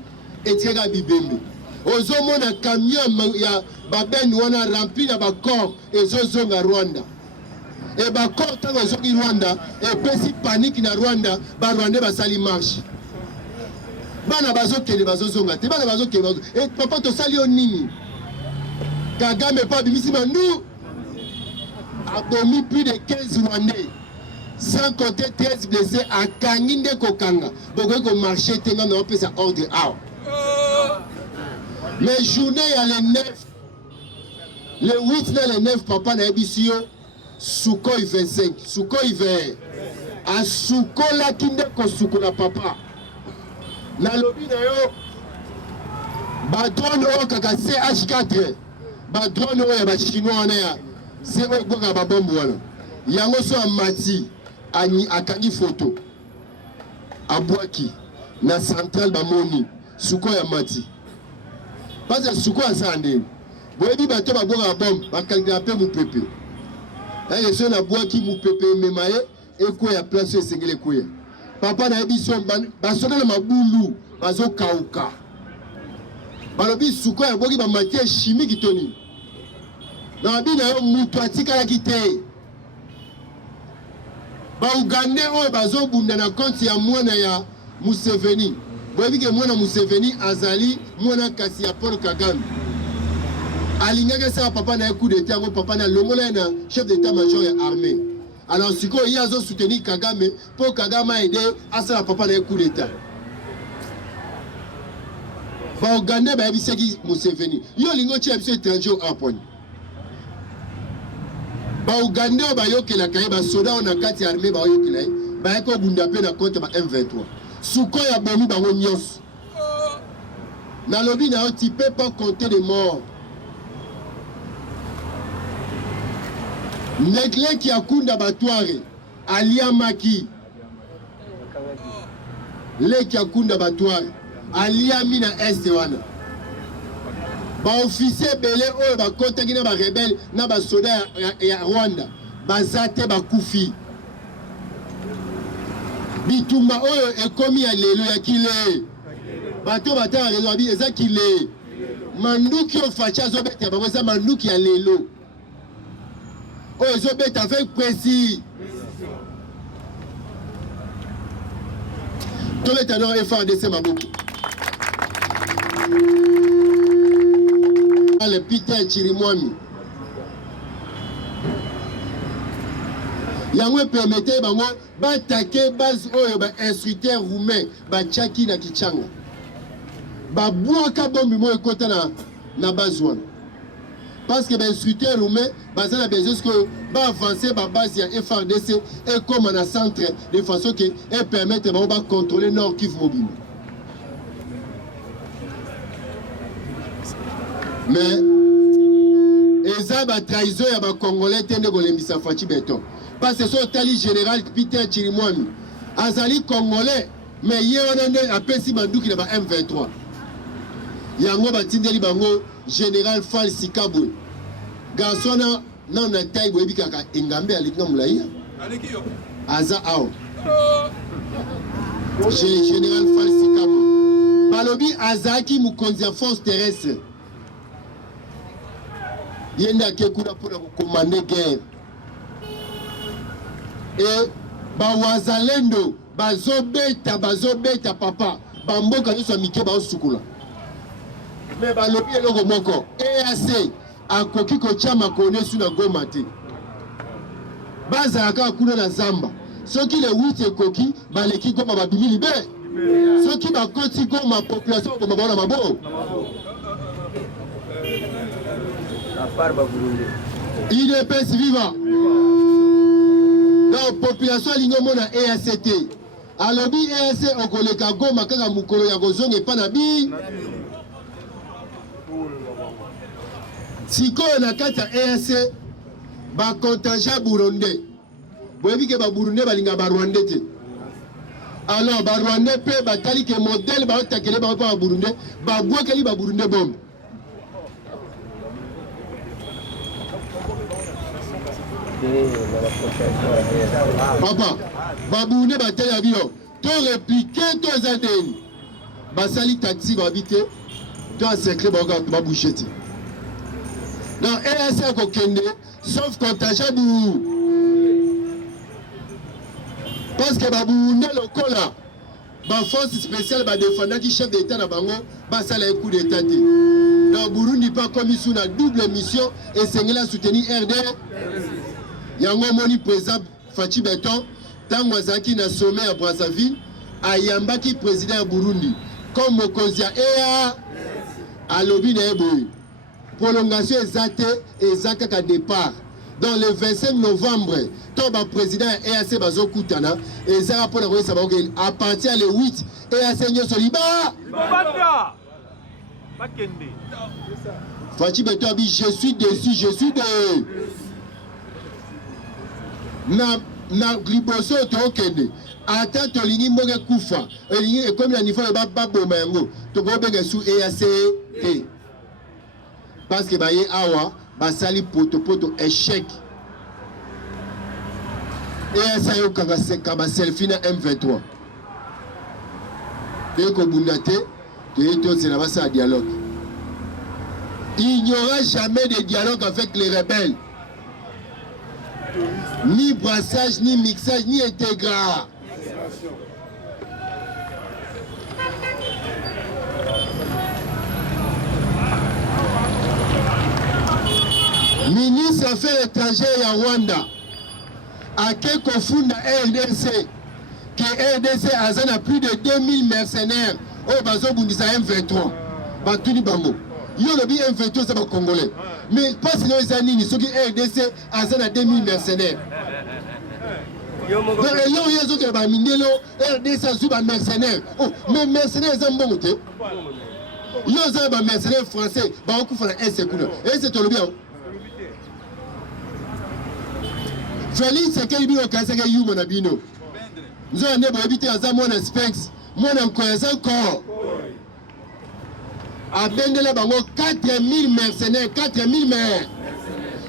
etieka bibembe ozomona camion ya babeni wana rempli na bakor ezozonga Rwanda e bakor tango ezongi Rwanda epesi panique na Rwanda barwandais basali marche bana bazokende bazozonga te bana bazokende e papa tosali yo nini Kagame pas bimisi mandu a commis plus de 15 Rwandais, sans compter 13 blessés à Kanginde Kokanga. Beaucoup de marché tenant dans un ordre out. Mais journée à le 9, le 8 le 9, papa n'a ébissio, Sukhoi 25, Sukhoi 20. À Sukhoi la kinde ko Sukhoi papa. Na lobby na yo, ba drone o kaka CH4, ba drone o ya ba chinois na ya. C'est eux qui ont bombe wana. Yango so amati akangi photo. Abwaki na central bamoni suko ya mati. Parce que suko asande. Boyebi bato ba boka bombe bakanga pe mu pepe. Aye so na bwaki mu pepe memaye eko ya place esengele koya. Papa na ebiso basona na mabulu bazo kauka. Balobi suko ya boki ba matière chimique toni. Na bina yo mutu atikala kite ba Ugandais oyo bazobunda na konti ya mwana ya Museveni boyebi ke mwana Museveni azali mwana kasi ya Paul Kagame alingaka sa papa na coup d'état ngo papa na longola na chef d'état-major ya armée alors siko il azo soutenir Kagame pour Kagame aider asala papa na coup d'état ba Ugandais ba yebisaki Museveni yo lingo tia biso étranger aponi ba Uganda ba yokela kai ba soda on akati armée ba yokela ba ko bunda pe na compte ba M23 suko ya bomi ba nyos na lobby na tu peux pas compter les morts Negle qui akunda batware aliamaki le qui akunda batware aliami na este wana ba officier belé oyo ba kotaki na ba rebelle na ba soda ya Rwanda bazate ba kufi bitumba oyo ekomi ya lelo ya kile bato batala lelo abi eza kile manduki ofacha zo beta ba za manduki ya lelo oyo zo beta avec précis to beta no FARDC maboko le Peter Chirimwami yango permettait bango batake base oyo ba instructeur roumain ba chaki na kichanga ba bwaka bombi mo ekota na base wana parce que ba instructeur roumain baza na besoin que ba avancer ba base ya FARDC et comme na centre de façon que et permettre bango ba contrôler Nord Kivu mobile. Mais eza ba trahison ya ba congolais tende kolembisa Fachi Beton parce que so tali général Peter Chirimwami azali congolais mais ye wana nde apesi banduki na ba M23 yango batindeli bango général Fall Sikabwe garçon na taille boyebi kaka engambe alinga mulai aza ao général Fall Sikabwe balobi azaki mukonzi ya force terrestre yenda ke kuna pour commander guerre et ba wazalendo bazobeta papa bamboka nyonso mike baosukula mais balobi eloko moko EAC akoki kotia makone su na Goma te bazalaka kuna na zamba soki le 8 ekoki baleki Goma babimi libe soki bakoti Goma population Goma bona mabo il est pèse vivant donc population lingomo na EACT alobi EAC okoleka Goma kaka mukolo ya kozonga epa na bi sikoyo na kati ya EAC ba contingent burundais boyebi ke ba burundais balinga ba rwandais te alors ba rwandais pe batali ke modèle ba otakele ba pa burundais ba bwakeli ba burundais bombe papa babune bateli ya bio to répliquer to ezadeni basali taxi babite to encercler ba boucheti donc EAC kokende sauf contingent bu parce que babune lokola ba force spéciale ba défendaki chef d'état na bango basala un coup d'état te donc Burundi pas commis sous la double mission et sengela soutenir RD yango moni président Fachi Beton tango azaki na sommet à Brazzaville ayambaki président ya Burundi comme mokonzi ya EA alobi na eboy prolongation ezate ezaka ka départ dans le 25 novembre to ba président ya EAC bazokutana ezaka pona koyesa bango à partir le 8 EAC nyonso liba bakende Fachi Beton abi je suis déçu na liboso tokende ata tolingi mboke kufa elingi ekomi na niveau ba boma yango tokobenga su EAC te parce que baye awa basali poto échec EAC yo kanga seka ba selfie na M23 deko bundate to c'est là ça dialogue il n'y aura jamais de dialogue avec les rebelles. Ni brassage, ni mixage, ni intégrat. Ministre Affaires étrangères à Rwanda a quelques fonds à RDC que RDC a plus de 2000 mercenaires au bazo bundisa M23. Batuni Bambo. yo lobi M23 c'est pas congolais mais pas sinon les années ceux qui RDC azana 2000 mercenaires donc yo yezo ke ba mindelo RDC sous ba mercenaires oh mais mercenaires en bon te yo za ba mercenaires français ba ko fa na SC kuna et c'est to lobi Félix Sekeli au Kaseke Yumo na bino. Nous avons habité à Zamona Specs, moi en connaissant encore. À Bendele Bango, 4000 mercenaires, 4000 maires.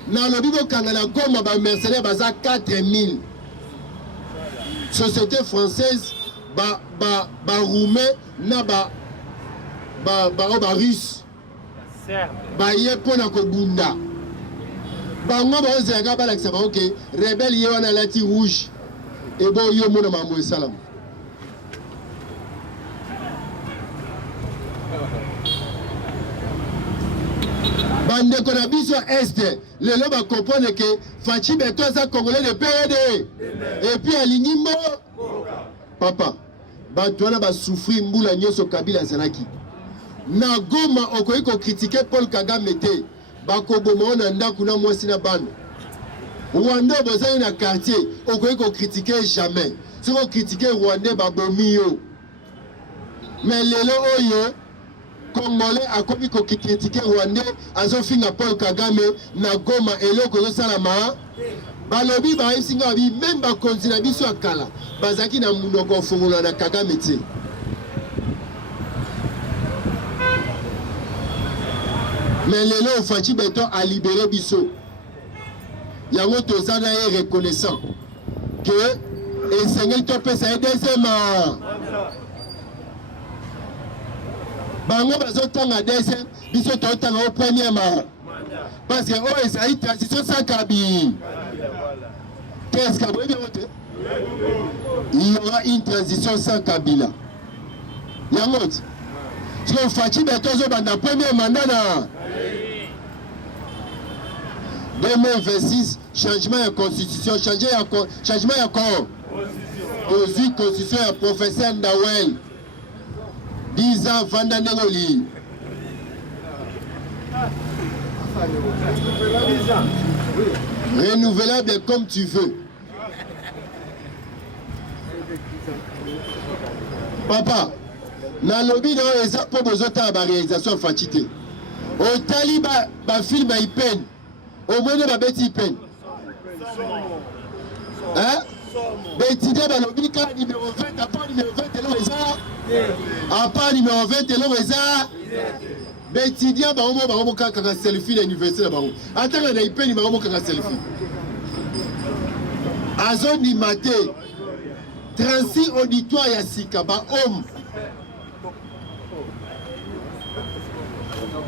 Dans le Bibo Kangala Goma, mercenaires, baza 4000. Société française, roumain, na ba russe. Ba ye pona ko bunda. Bango ba ozega ba lakisa ba OK rebelle ye wana lati rouge et bon yo mona mambo salam bande ko na biso est le lo ba comprendre que Fachi Beto za congolais de PRD et puis alingi papa ba twana ba souffrir mbula nyoso Kabila Zanaki na Goma okoyi ko critiquer Paul Kagame te bakoboma na ndako na mwasi na bano Rwanda bozali na quartier okoyi ko critiquer jamais soko critiquer Rwanda babomi yo mais lelo oyo Congolais akomi ko critiquer Rwanda azofinga Paul Kagame na Goma eloko yo salama balobi ba isinga bi même ba kontina biso akala bazaki na munoko fungola na Kagame te mais lelo Fachi Beto a libéré biso yango tozana est reconnaissant que et Seigneur to pesa e deuxième bango bazotanga deuxième biso totanga au premier parce que oh ça y transition sans Kabi qu'est-ce que vous bien il y aura une transition sans Kabila yango so Fachi Beto zo banda premier mandat na 2026, changement de constitution, changement de corps. Constitution de professeur Ndawel. 10 ans, Vanda Negoli. Renouvelable comme tu veux. Papa, na lobby dans les apôts besoin de réalisation fatiguée. Au Taliban, ba film à peine. Au moins de ma bêtise peine. Hein? Bétidé dans le cas numéro 20, à part numéro 20, et l'on à part numéro 20, et l'on Bétidé, bah on va faire selfie l'université là-bas. Attends, on a eu peine, on va faire selfie. Azon ni maté, 36 auditoires yasika, bah homme.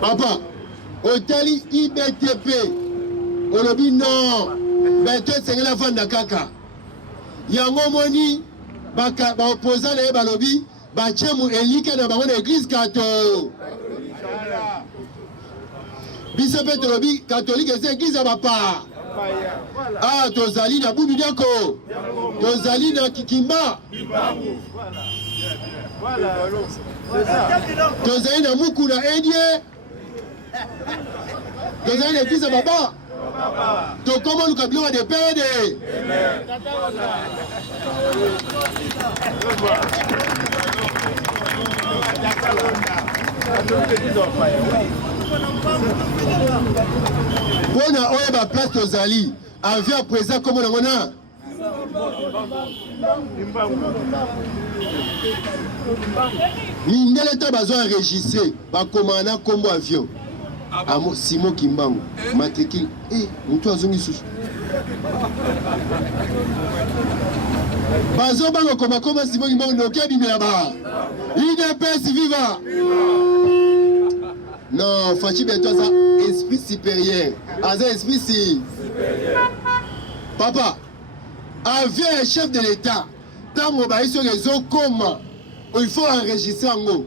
Papa, hôtel IBTP. Olobi non, Beto c'est la fin de kaka. Yango moni, ba opposant na balobi, ba chemu elika na ba église catholique. Biso Beto lobi catholique c'est église ba pa. Ah tozali na bubi dako. Tozali na kikimba. Voilà. Tozali na muku na endie. Tozali na église baba. To comment nous cablons des PRD. Bon a oye ba place tozali avion présent comme on a. Mindele ta bazo enregistré ba commandant comme avion. Amo Simon Kimbangu matricule mtu azungi susu bazo bango koma Simon Kimbangu nokia bimela ba IDPS viva non Fachi Beto ça esprit supérieur aza esprit supérieur papa avion un chef de l'état tango ba iso les koma il faut enregistrer ngo.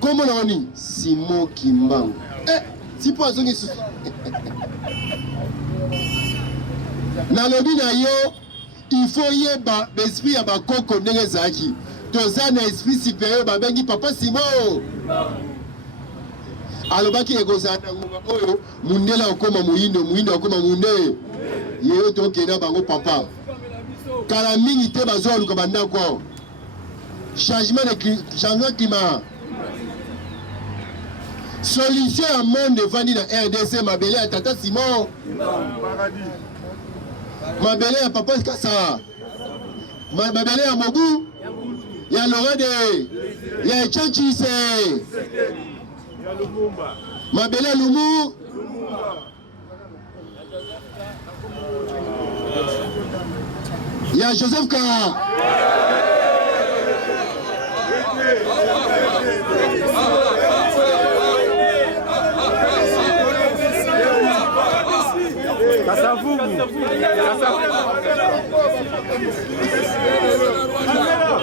Comment on dit Simon Kimbangu. Si pas on est na lobi na yo, il faut y ba esprit ya ba koko ndenge zaki. Toza na esprit supérieur ba bengi papa Simon. alobaki ekozala na ngonga oyo mundela okoma muyindo muyindo okoma munde yeyo tokenda bango papa kala mingi te bazoluka bandako changement climat solution ya monde evandi na RDC mabele ya tata Simon mabele ya papa Kasa mabele ya Mobu ya Lorade ya Echanchise mabele ya Lumu ya Joseph Ka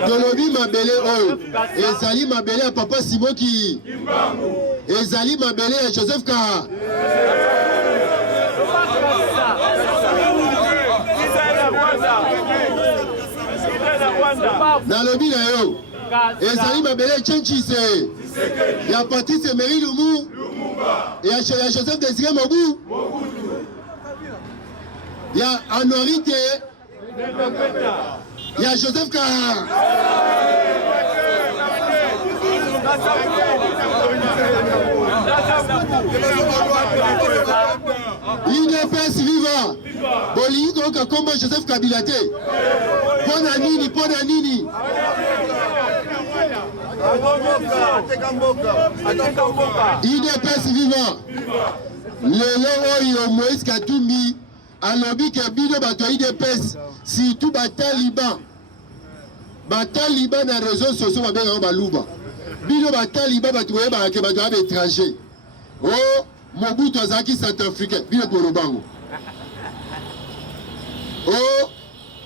tolobi mabele oyo ezali mabele ya papa Simoki ezali mabele ya Joseph Ka nalobi na yo ezali mabele ya Chenchise ya Patrice Emery Lumu ya Joseph Désiré Mobu ya Anorite ya Joseph Ka UDPS viva bolingi koyoka kombo Joseph Kabila te pona nini UDPS viva lelo oyo Moïse Katumbi alobi ke bino bato ya UDPS surtout bataliban na réseaux sociaux babengaka baluba bino bataliban bato koyebaka ke bato ya baétranger o Mobutu azalaki centrafricain bino tolobango o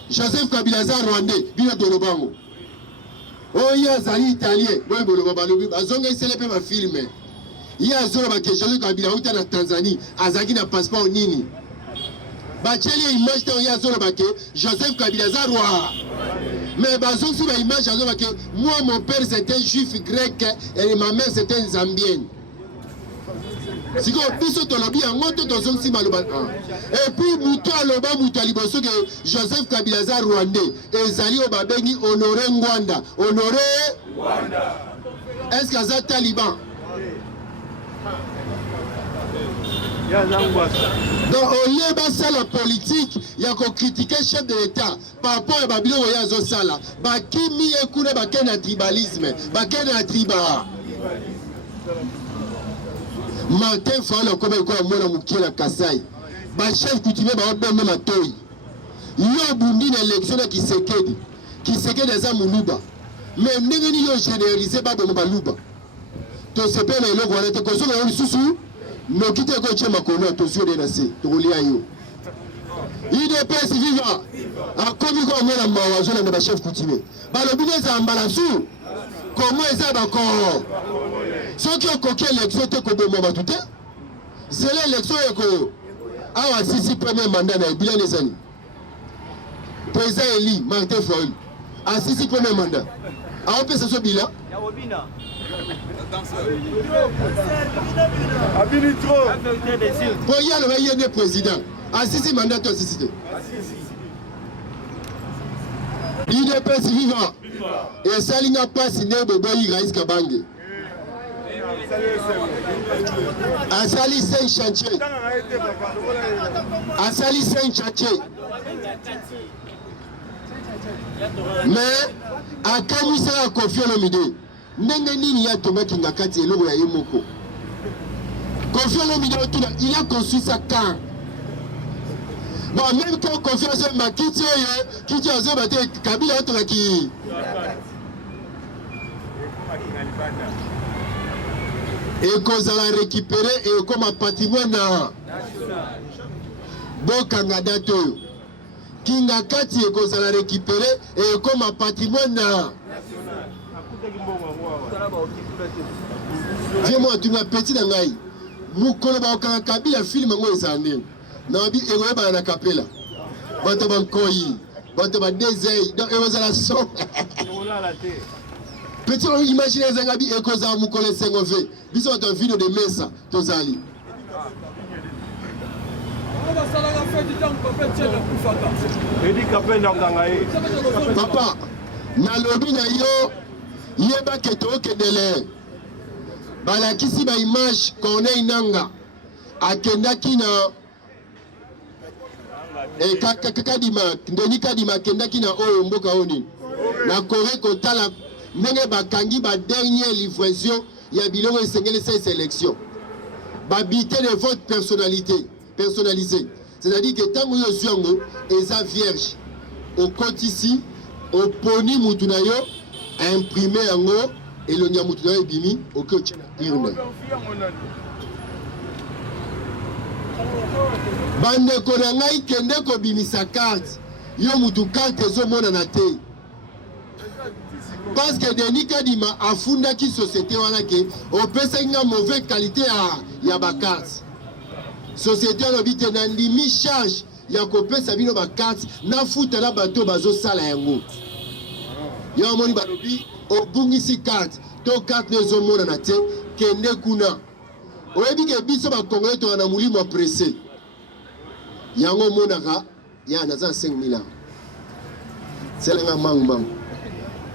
Joseph Kabila aza rwandais bino tolobango o ye azali italien boye boloba balobi bazongisele mpe bafilme ye azoloba ke Joseph Kabila auta na Tanzanie azalaki na passeport nini bacheli image te ye azoloba ke Joseph Kabila aza roi mais bazongisi ba image azoloba ke moi mon père c'était juif grec et ma mère c'était zambienne siko biso tolobi yango to tozongisi maloba et puis mutu aloba mutu ya liboso ke Joseph Kabila aza rwandais ezali oyo babengi Honoré Ngwanda est-ce que aza taliban donc au lieu basala politique ya kocritiquer chef de l'État par rapport à babiloko oyo azosala bakimi ye kuna bakende na tribalisme bakende na triba Martin Fayulu akoma ekola mwana mokie na Kasai bachef coutumier baobembe matoi yo bundi na élection na Kisekedi aza moluba mais ndenge nini yo généraliser baboma baluba tosepe na eloko wana te kosoka yo lisusu noki te kotie makolo atozio de na se tokolia yo UDPS viva akomi ko mwana mawa azolanda bachef coutumier balobi neza mbala su komo eza bakoro soki okoki élection te koboma bato te zela élection eko awa sisi premier mandat na ebila nezani président Eli Martin Fayulu asisi premier mandat aopesa so bila po ye aloba ye nde président asisi mandat to asisi te UDPS viva esalinga mpasi nde boboyi Rais Kabange asali 5 chantier mais akamisaka Koffi Olomide ndenge nini ya tomaki na kati eloko ya ye moko Koffi Olomide otuna il a construit sa camp bon même quand Koffi azomba kiti azomba te Kabila otokaki ekozala récupéré et comme un patrimoine bokanga date oyo kinga kati ekozala récupéré et comme un patrimoine dis-moi tu m'as petit na ngai mukolo bakanga Kabila film ngo ezala ndenge na bi ekoyeba na kapela bato bankoyi bato ba désert donc ekozala so Petit, imaginez Zangabi et Koza Moukole Sengove. Ils ont un vidéo de Mesa, Tozali. Papa, nalobi na yo, yeba keto kedele. Balakisi ba image Corneille Nanga. Akendaki na e kakadima ndeni kadima kendaki na oyo mboka oni na Corée kotala ndenge bakangi ba dernière livraison ya biloko esengeli cette élection ba bité de vote personnalisé, c'est-à-dire que tango yo zwango eza vierge au compte ici au poni mutu na yo imprimé yango elonya mutu na yo bimi au que urne. Bandeko na ngai kende ko bimisa carte yo mutu carte ezomona na te parce que Denis Kadima afunda ki société wana ke opesa nga mauvaise qualité ya ba carte société alobi te na ndimi charge ya kopesa bino ba carte na futa na bato bazo sala yango yo moni balobi obungisi carte to carte nezomona na te kende kuna oyebi ke biso ba Congolais to na mulimo pressé yango monaka ya naza 5000 ans c'est la mangu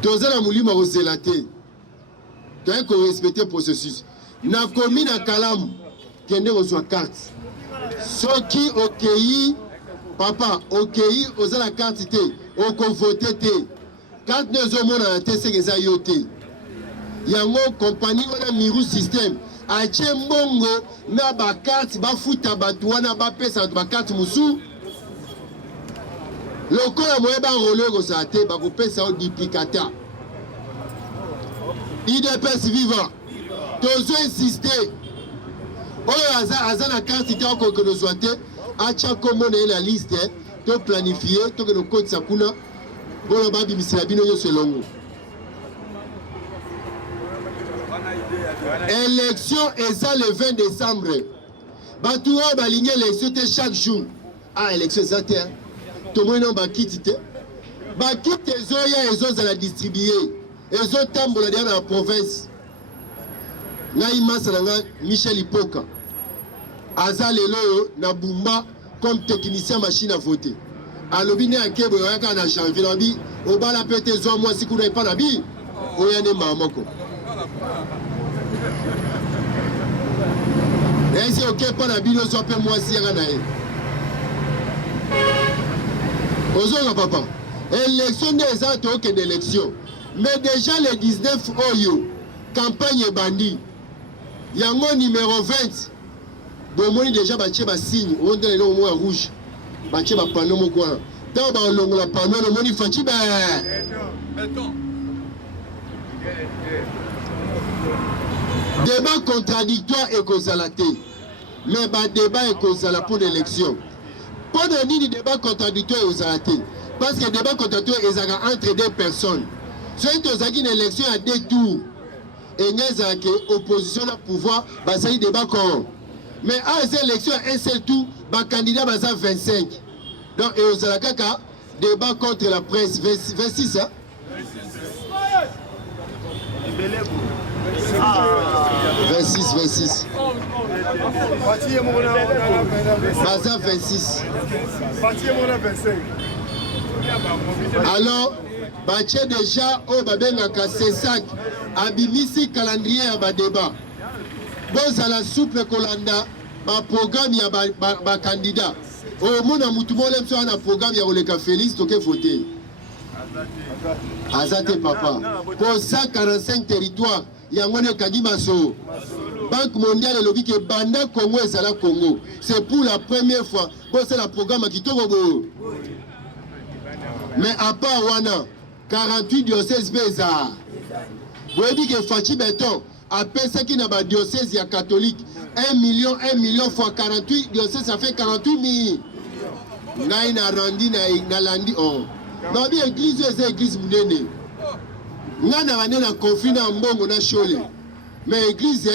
toza na mulimo kozela te toye ko respecter processus na komi na kalamu kende kozwa carte soki okei papa okei oza na carte te okovote te carte nezomona na te seke eza yo te yango compagnie wana miru système ache mbongo na bakarte bafuta bato wana bapesa bato bakarte mosusu lokola moye banrole kozala te bakopesa o duplicata IDPS vivant tozo insiste oyo aza na carte te okokozwa te acha kombo na ye na liste to planifie tokende okotisa kuna mpona babimisela bino nyonso elongo. Élection eza le 20 décembre. Bato oyo balingi élection te chaque jour. Ah, élection eza te. Tomoni no bakiti te. Bakiti ezoya ezozala distribuer. Ezotambola dia na province. Ngai masa na nga Michel Ipoka. Aza lelo na Bumba comme technicien machine à voter. Alobi ne akebo yaka na janvier na bi obala pete zo moi sikuna epa na bi oyane mamoko. Est-ce que pas la bino soit peu moi si yanae Ozo papa élection des autres aucune élection mais déjà le 19 oyo campagne bandi yango numéro 20 bomoni déjà batie ba signe on donne le mot rouge batie ba panneau moko dans ba longola panneau le moni fachi ba débat contradictoire et causalité. Mais le débat est causal pour l'élection. Pour le débat contradictoire et causalité. Parce que le débat contradictoire est entre deux personnes. Si vous avez une élection à deux tours, et vous avez une opposition à pouvoir, vous avez un débat comme. Mais à cette élection, un seul tour, le candidat va 25. Donc, vous avez un débat contre la presse 26. Hein? 26. Baza 26. Alors, bache déjà au babengaka Sesak abimisi calendrier ya ba débat. Bozala souple kolanda ba programme ya ba candidat. Au mona mutu molem so na programme ya oleka Félix toke voter. Azate papa. Pour 145 territoires yangone Kadimaso. Banque mondiale lobi que banda Congo et Sala Congo. C'est pour la première fois. Bon, c'est le programme qui tombe. Mais à part Wana, 48 diocèses Bézard. Vous avez dit que Fachi Beton, après ça qui n'a pas diocèse ya catholique, 1 million fois 48 diocèses, ça fait 48 000. Naina Randi, na Landi, oh. Non, bien église, c'est église Mounene. Nana Randi na conflit na mbongo na chole. Mais église,